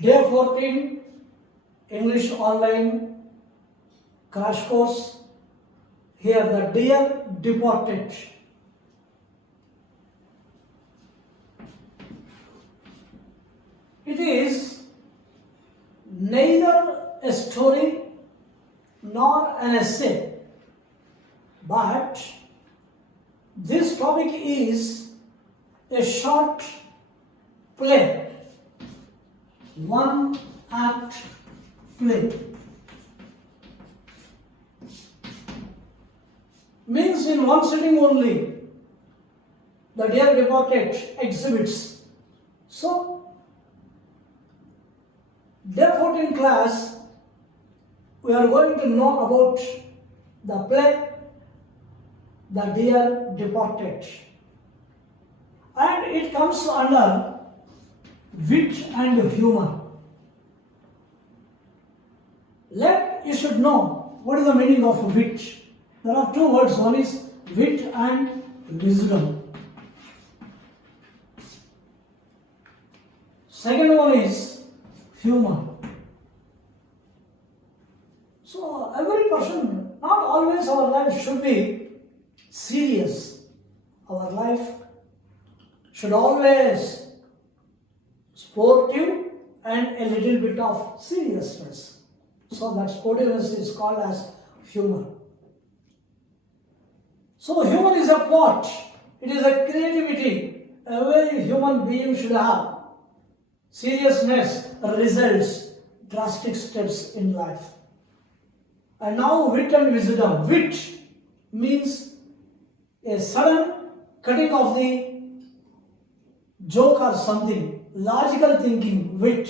Day 14 English online crash course. Here the dear departed. It is neither a story nor an essay, but this topic is a short play, one act play. Means in one sitting only, the dear departed exhibits. So, day 14 class, we are going to know about the play, the dear departed. And it comes under wit and humor. You should know what is the meaning of wit. There are two words, one is wit and wisdom. Second one is humor. So every person, not always our life should be serious. Our life should always sportive and a little bit of seriousness. So that sportiveness is called as humor. So humor is a part. It is a creativity every human being should have. Seriousness results drastic steps in life. And now wit and wisdom. Wit means a sudden cutting of the joke or something. Logical thinking, wit.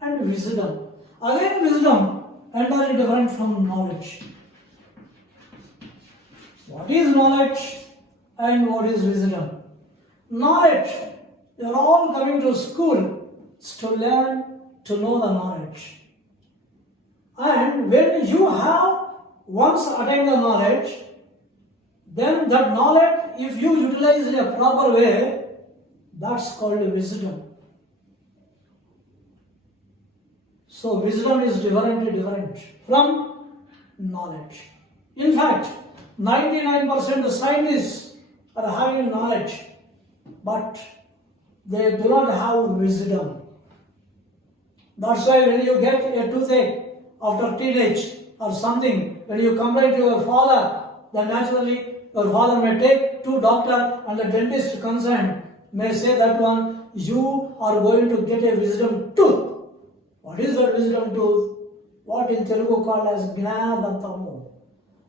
And wisdom. Again wisdom, entirely different from knowledge. What is knowledge and what is wisdom? Knowledge, you are all coming to school to learn to know the knowledge. And when you have once attained the knowledge, then that knowledge, if you utilize in a proper way, that's called wisdom. So wisdom is different from knowledge. In fact, 99% of scientists are having knowledge, but they do not have wisdom. That's why when you get a toothache after teenage or something, when you complain to your father, then naturally your father may take to doctor and the dentist concerned may say that one, you are going to get a wisdom tooth. What is that wisdom tooth? What in Telugu called as Gnanadantamu.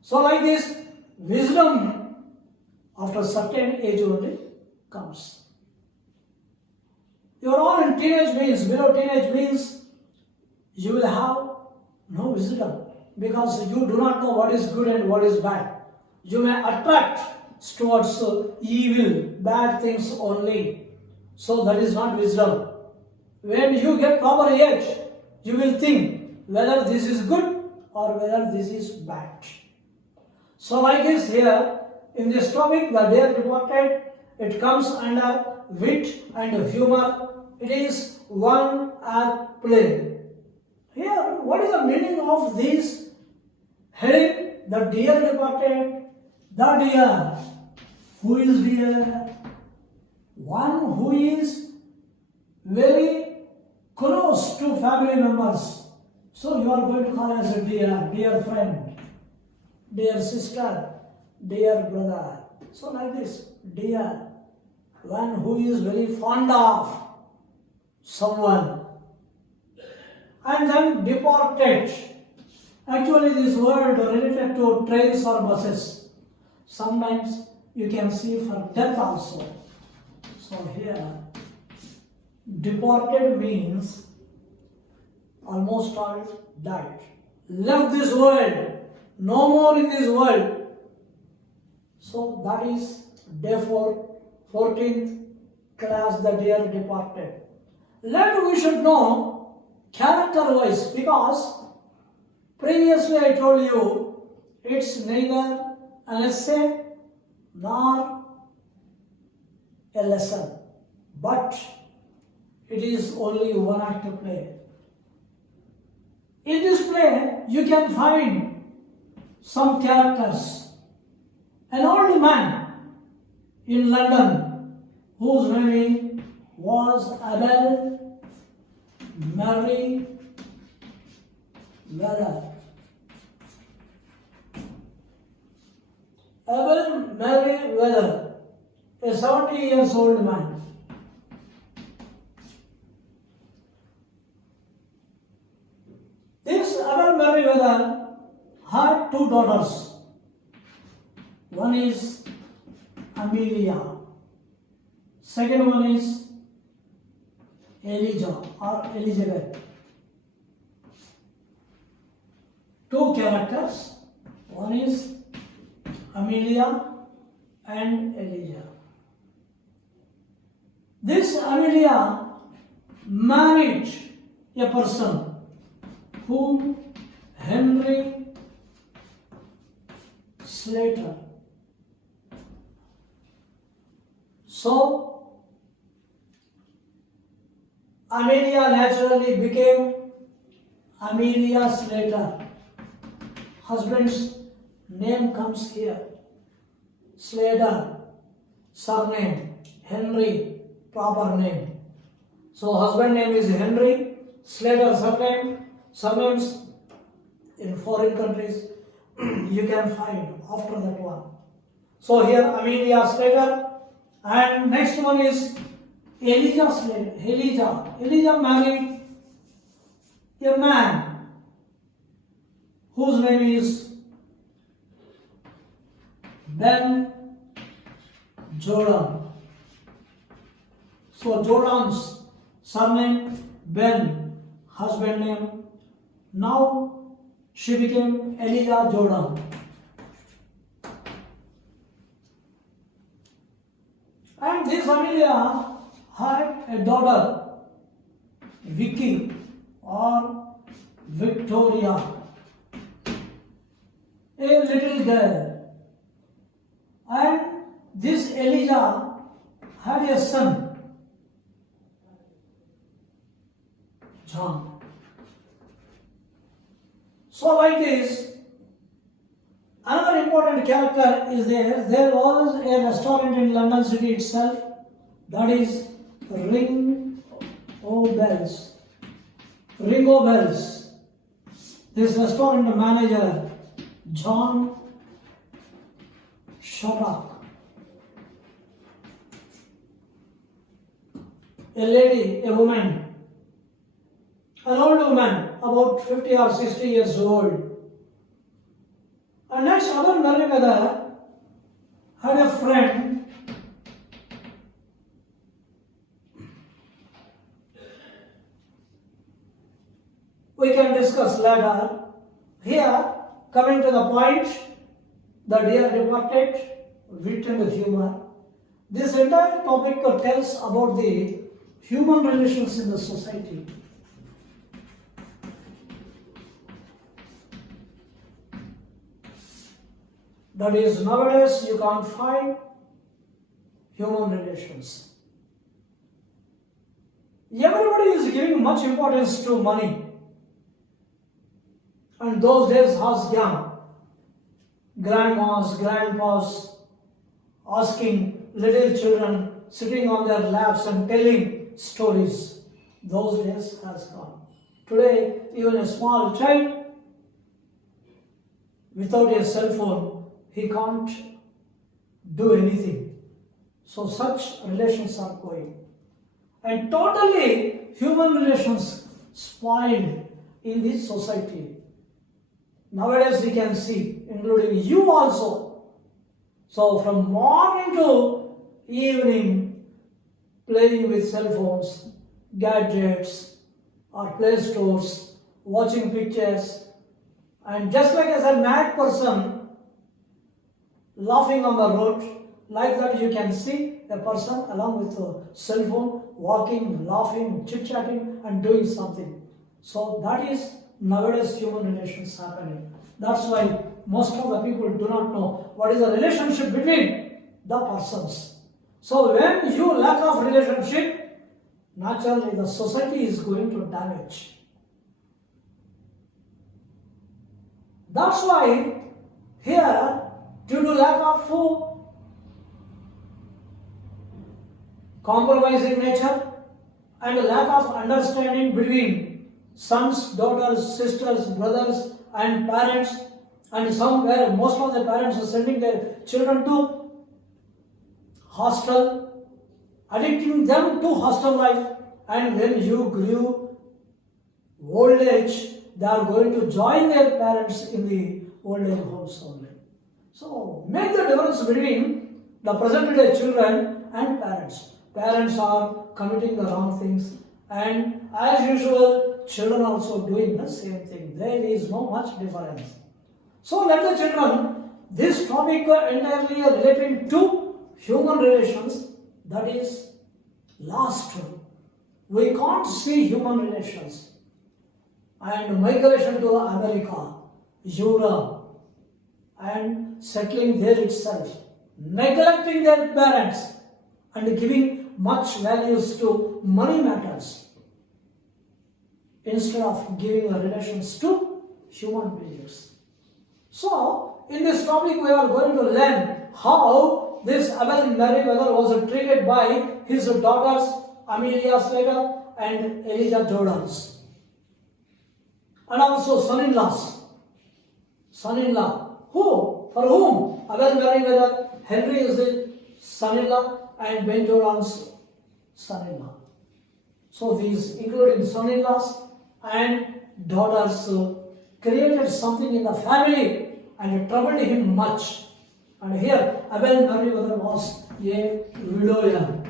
So like this, wisdom after certain age only comes. You are all in teenage means, below teenage means you will have no wisdom because you do not know what is good and what is bad. You may attract towards evil, bad things only. So that is not wisdom. When you get proper age, you will think whether this is good or whether this is bad. So like this here, in this topic, the dear departed, it comes under wit and humor. It is one act play. Here, what is the meaning of this heading? The dear departed, the dear. Who is dear? One who is very close to family members. So you are going to call as a dear friend, dear sister, dear brother. So like this, dear. One who is very fond of someone. And then departed. Actually this word related to trains or buses. Sometimes you can see for death also. So here, departed means almost all died. Left this world. No more in this world. So that is day 14th class, the dear departed. Later we should know character wise because previously I told you it's neither an essay nor a lesson, but it is only one act of play. In this play, you can find some characters. An old man in London whose name was Abel Merriweather. Abel Merriweather, a 70 years old man. This Abel Merriweather had two daughters. One is Amelia. Second one is Elijah or Elizabeth. Two characters. One is Amelia and Elijah. This Amelia married a person whom Henry Slater. So, Amelia naturally became Amelia Slater. Husband's name comes here. Slater, surname. Henry, proper name. So, husband name is Henry. Slater, surname. Surnames in foreign countries you can find after that one. So, here Amelia Slater. And next one is Elijah Slater. Elijah married a man whose name is Ben Jordan. So Jordan's surname Ben, husband name. Now she became Elijah Jordan. And this Amelia had a daughter, Vicky or Victoria, a little girl. And this Elijah had a son, John. So like this, another important character is there. There was a restaurant in London city itself, that is Ring O' Bells. Ring O' Bells. This restaurant manager, John Shattuck. A lady, a woman, an old woman, about 50 or 60 years old. And next, other Merriweather had a friend we can discuss later. Here, coming to the point, the dear departed, wit and humour. This entire topic tells about the human relations in the society. That is, nowadays you can't find human relations. Everybody is giving much importance to money. And those days was young. Grandmas, grandpas asking little children sitting on their laps and telling stories. Those days has gone. Today, even a small child without a cell phone, he can't do anything. So such relations are going. And totally human relations spoiled in this society. Nowadays we can see, including you also. So from morning to evening, playing with cell phones, gadgets, or play stores, watching pictures, and just like as a mad person laughing on the road, like that you can see a person along with a cell phone, walking, laughing, chit-chatting and doing something. So that is nowadays human relations happening. That's why most of the people do not know what is the relationship between the persons. So when you lack of relationship, naturally the society is going to damage. That's why here, due to lack of compromising nature and lack of understanding between sons, daughters, sisters, brothers and parents, and somewhere most of the parents are sending their children to hostel, addicting them to hostel life, and when you grew old age, they are going to join their parents in the old age homes only. So make the difference between the present day children and parents. Parents are committing the wrong things, and as usual, children also doing the same thing. There is no much difference. So let the children, this topic entirely relating to human relations, that is last one. We can't see human relations. And migration to America, Europe, and settling there itself, neglecting their parents and giving much values to money matters instead of giving the relations to human beings. So, in this topic we are going to learn how this Abel Merriweather was treated by his daughters Amelia Slater and Elijah Jordans, and also son-in-laws. Son-in-law, for whom Abel Merriweather, Henry is the son-in-law, and Ben Jordan's son-in-law. So these, including son-in-laws and daughters, created something in the family and troubled him much. And here, Abel Merriweather was a widower.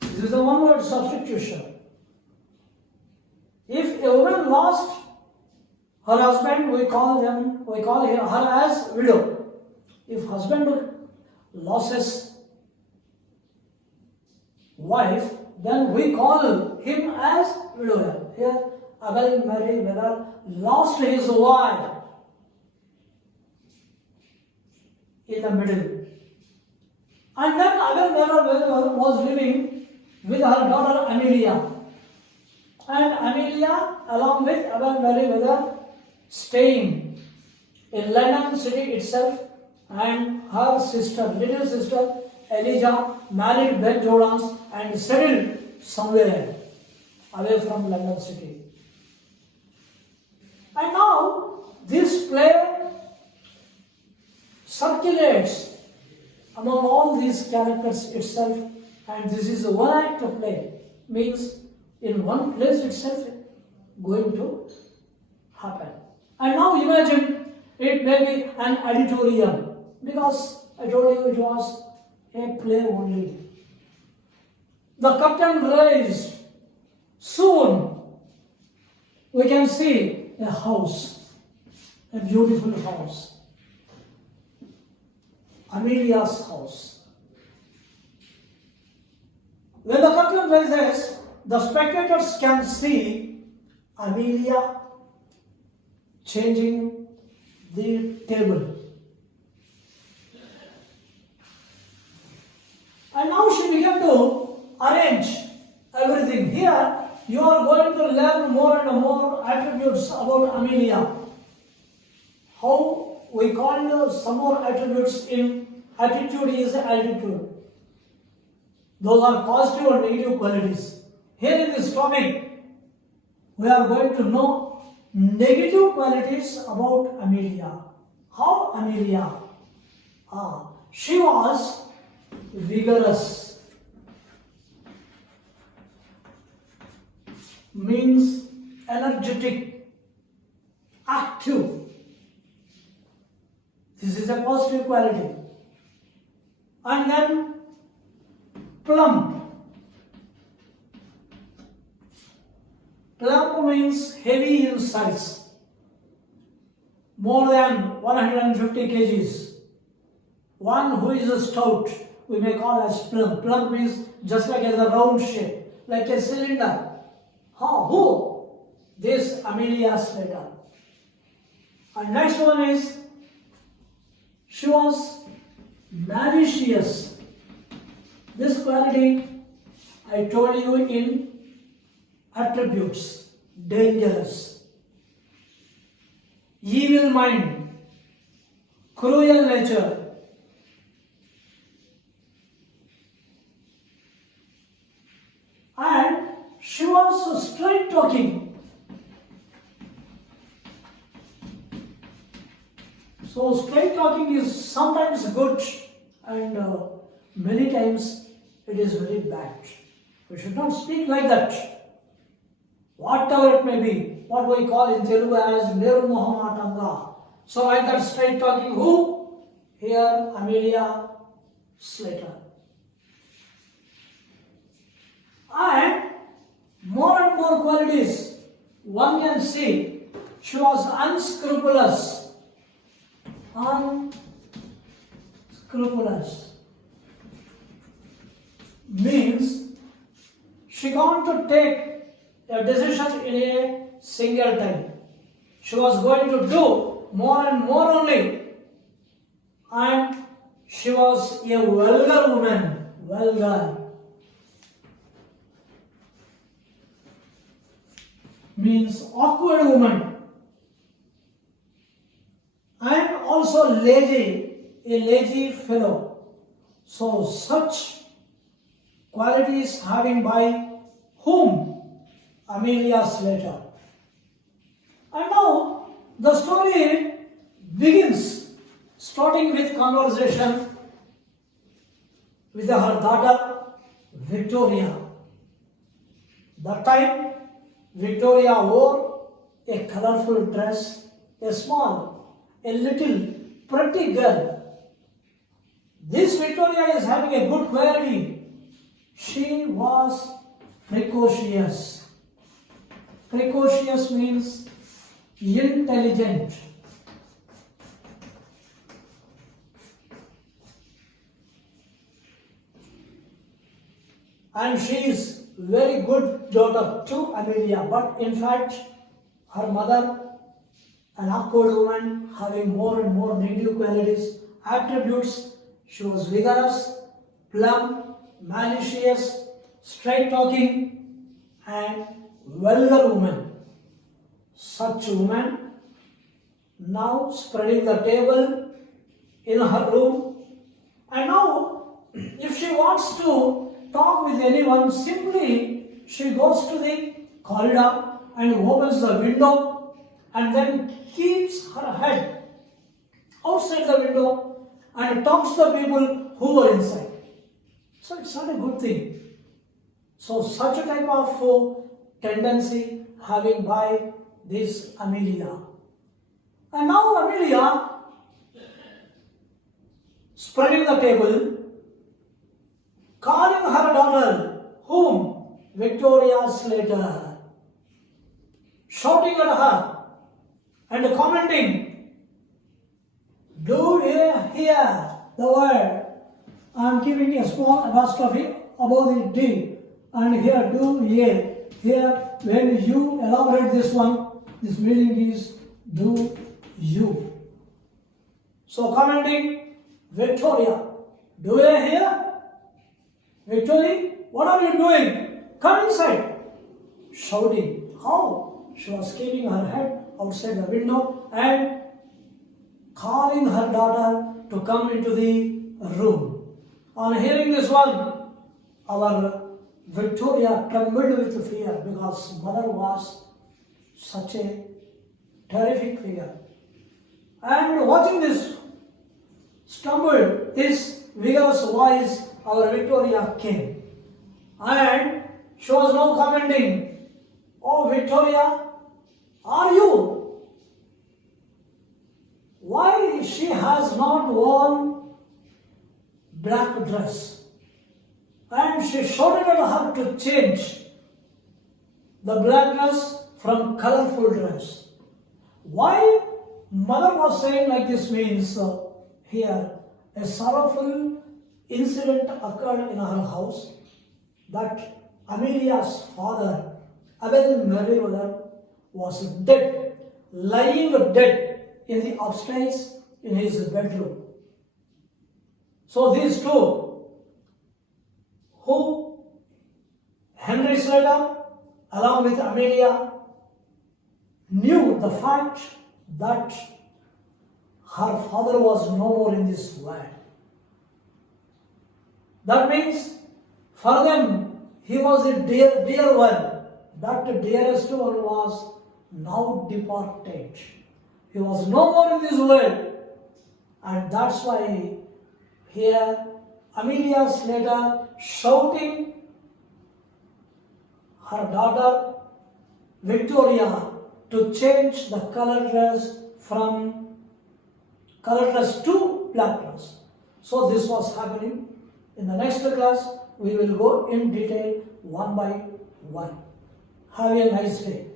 This is the one-word substitution. If a woman lost her husband, we call her as widow. If husband loses wife, then we call him as widower. Here, Abel Merriweather lost his wife in the middle. And then Abel Merriweather was living with her daughter Amelia. And Amelia, along with Abel Merriweather, staying in London city itself, and her sister, little sister Elijah, married Ben Jordans and settled somewhere away from London city. And now this play circulates among all these characters itself, and this is one act of play, means in one place itself going to happen. And now imagine it may be an auditorium, because I told you it was a play only. The curtain raised. Soon we can see a house, a beautiful house, Amelia's house. When the curtain rises, the spectators can see Amelia changing the table. And now she began to arrange everything. Here you are going to learn more and more attributes about Amelia. How we call some more attributes in attitude is altitude. Those are positive and negative qualities. Here in this topic, we are going to know negative qualities about Amelia. How Amelia? She was vigorous, means energetic, active. This is a positive quality. And then plump. Plump means heavy in size, more than 150 kgs. One who is stout, we may call as plump. Plump means just like as a round shape, like a cylinder. Who? This Amelia Slater. And next one is, she was malicious. This quality I told you in attributes, dangerous, evil mind, cruel nature, and she was straight talking. So straight talking is sometimes good and many times it is very bad. We should not speak like that. Whatever it may be, what we call in Telugu as Nirmohamatanga. So like that straight talking who? Here Amelia Slater. And more qualities one can see. She was unscrupulous. Unscrupulous means she got to take a decision in a single time. She was going to do more and more only, and she was a vulgar woman. Vulgar means awkward woman. And also lazy, a lazy fellow. So such qualities having by whom? Amelia Slater. And now the story begins, starting with conversation with her daughter Victoria. That time Victoria wore a colorful dress, a little pretty girl. This Victoria is having a good quality. She was precocious. Precocious means intelligent. And she is very good daughter to Amelia, but in fact her mother, an awkward woman having more and more negative qualities, attributes. She was vigorous, plump, malicious, straight talking, and vulgar woman. Such woman now spreading the table in her room, and now if she wants to talk with anyone, simply she goes to the corridor and opens the window and then keeps her head outside the window and talks to the people who are inside. So it's not a good thing. So such a type of tendency having by this Amelia. And now Amelia spreading the table, calling her daughter, whom? Victoria Slater, shouting at her and commenting, do you hear the word? I am giving a small apostrophe above the D, and here do ye. Here when you elaborate this one, this meaning is do you. So commenting, Victoria, do you hear? Victoria, what are you doing? Come inside. Shouting. How? She was keeping her head outside the window and calling her daughter to come into the room. On hearing this one, our Victoria trembled with fear because mother was such a terrific figure. And watching this stumbled, this vigorous voice, our Victoria came. And she was now commenting, oh Victoria, are you? Why she has not worn black dress? And she shouted at her to change the black dress from colorful dress. Why mother was saying like this means here a sorrowful incident occurred in her house that Amelia's father, Abel Merriweather, was dead, lying dead in the upstairs in his bedroom. So these two, who Henry Slater, along with Amelia, knew the fact that her father was no more in this world. That means for them he was a dear one. That dearest one was now departed. He was no more in this world. And that's why here Amelia Slater shouting her daughter Victoria to change the color dress from color dress to black dress. So this was happening. In the next class, we will go in detail one by one. Have a nice day.